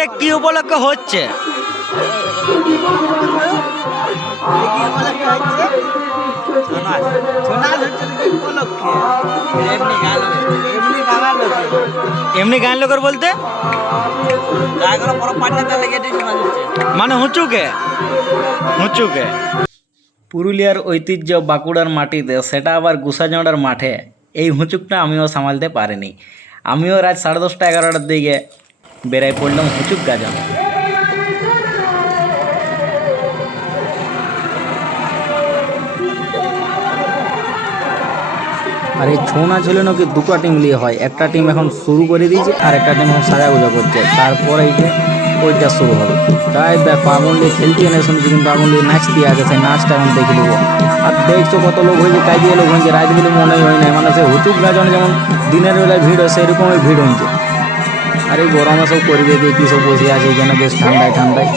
এটা কি উপলক্ষে হচ্ছে? এমনি গান লোকের বলতে মানে হুঁচুকে হুঁচুকে পুরুলিয়ার ঐতিহ্য বাঁকুড়ার মাটিতে, সেটা আবার গুসাজোড়ার মাঠে। এই হুঁচুকটা আমিও সামালতে পারিনি। আমিও রাত 10:30 11টার দিকে বেড়াই পড়লাম হুঁচুক গাজন। আর এই ছৌ নাচ হলে নাকি দুটো টিম নিয়ে হয়। একটা টিম এখন শুরু করে দিয়েছে আর একটা টিম এখন সাজাগুজা করছে, তারপরে ওইটা শুরু হবে। তাই দেখো আগুন নিয়ে খেলতে এনে শুনছি, কিন্তু আগুন নিয়ে নাচতে আগে সেই নাচটা এখন দেখে নেবো। আর দেখছো কত লোক হয়েছে, কাজিয়ে লোক হয়েছে, রাত বলে মনেই হয় না। মানে সে হুচুক গাজন যেমন দিনের বেলায় ভিড় হয় সেরকমই ভিড় হয়েছে। আর এই গরমে সব করবে দিয়ে কি সব বসে আছে এখানে বেশ ঠান্ডায় ঠান্ডায়।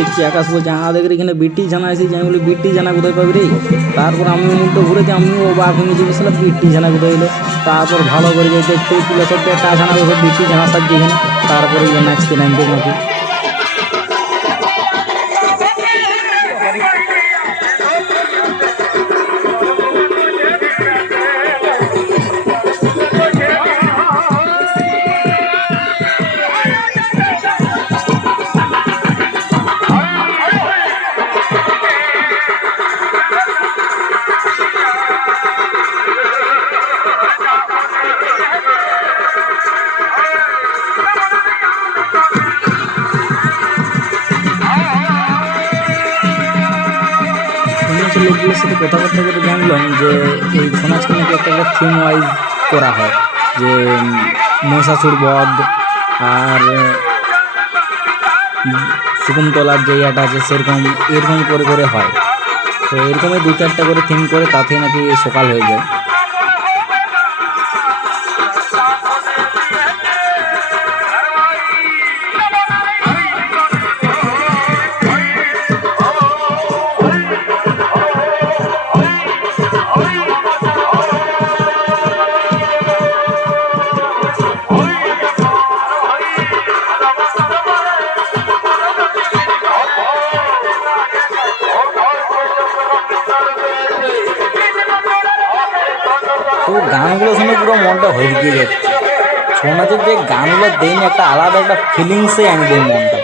দেখছি আকাশ বলছে আমাদের এখানে বিটি জানা আছে, আমি বলি বিটি জানা কোথায় পাবি রে? তারপর আমি মুখটা ঘুরেছি, আমিও অবাক হয়ে গেছি, বুঝলে বিটি জানা কোথায় এলো। তারপর ভালো করে যাই দেখতে তুলে সব একটা জানা সব বিটি জানা সাজছে এখানে। তারপরে নাচতে নামতে নাকি লোকগুলোর সাথে কথাবার্তা করে জানলাম যে এই ছৌ নাচকে নাকি একটা থিম ওয়াইজ করা হয়, যে মহিষাসুর বধ আর শকুন্তলার যে ইয়াটা আছে সেরকম এরকম করে করে হয়। তো এরকমই 2-4টা করে থিম করে তাতে নাকি সকাল হয়ে যায়। তো গানগুলো শুনে পুরো মনটা হয়ে যাচ্ছে। ছৌ নাচের যে গানগুলো দেন একটা আলাদা একটা ফিলিংসে আমি দেই মনটা।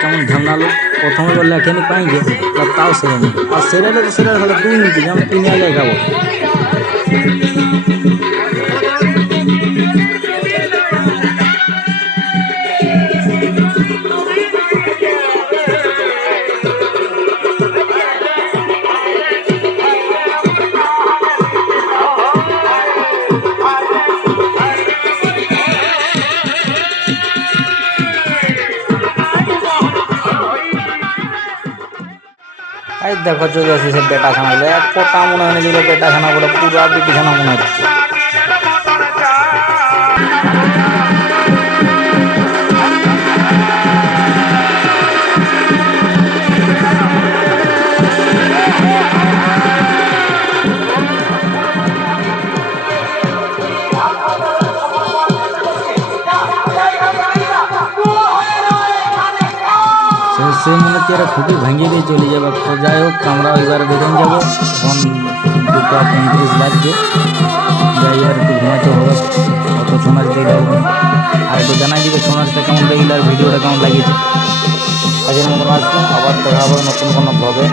কেমন ঝামনালো, প্রথমে বললে এখানে পাইছে তাও সেরে নি, আর সেরালে তো সেরা হলে 2 ইঞ্চি যেমন 3 আগে খাবো। এই দেখো চলে আসি সব বেটা ছানাগুলো, এক ফোটা মনে হয় যেগুলো বেটা ছানাগুলো পুরো বিটি ছানা মনে হচ্ছে। সে মনে হচ্ছে এরা খুবই ভেঙে দিয়ে চলে যাবে। তো যাই হোক আমরা এবার বেরোন যাবো, এখন 2:35 বাজছে। যাই আর একটু ঘুমাতে হবে, অত ছৌ নাচ দিয়ে যাবো। আর একটু জানাই দিবে ছৌ নাচটা কেমন লাগলো আর ভিডিওটা কেমন লাগিয়েছে। আজকের মতন আসলাম, আবার দেখা হবে নতুন কোনো ব্লগে।